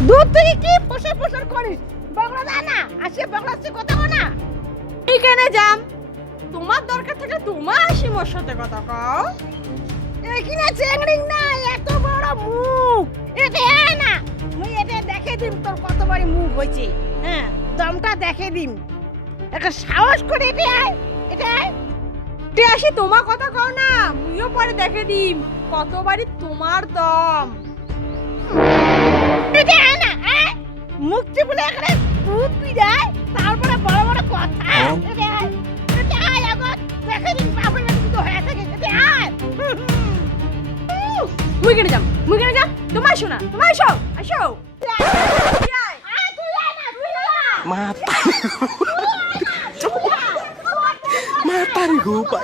দুধ তুই কি পোষা পোষার করিস বগলা দা না আসে বগলাচ্ছি কথা কো না তুই কেন যাম তোমার দরকার থাকলে তোমার আসি মোর সাথে কথা কও এখানে চেংড়িং না এত বড় মুখ এটা আয় না মুই এটা দেখে দিম তোর কত বড় মুখ হইছে হ্যাঁ দমটা দেখে দিম একটা সাহস করে এটা আয় এটা আয় তুই আসি তোমার কথা কও না মুইও পরে দেখে দিম কতবারই তোমার দম এটা আয় না আয় মুখ চিপলে এখানে ভূত বিদায় তারপরে বড় বড় কথা এটা আয় আগত দেখে দিম বাপের মতো তো হয়ে থাকে এটা আয় মুই কেন যাম তোমার শোনা তোমার আসো আসো Mata. Mata nih gue, Pak.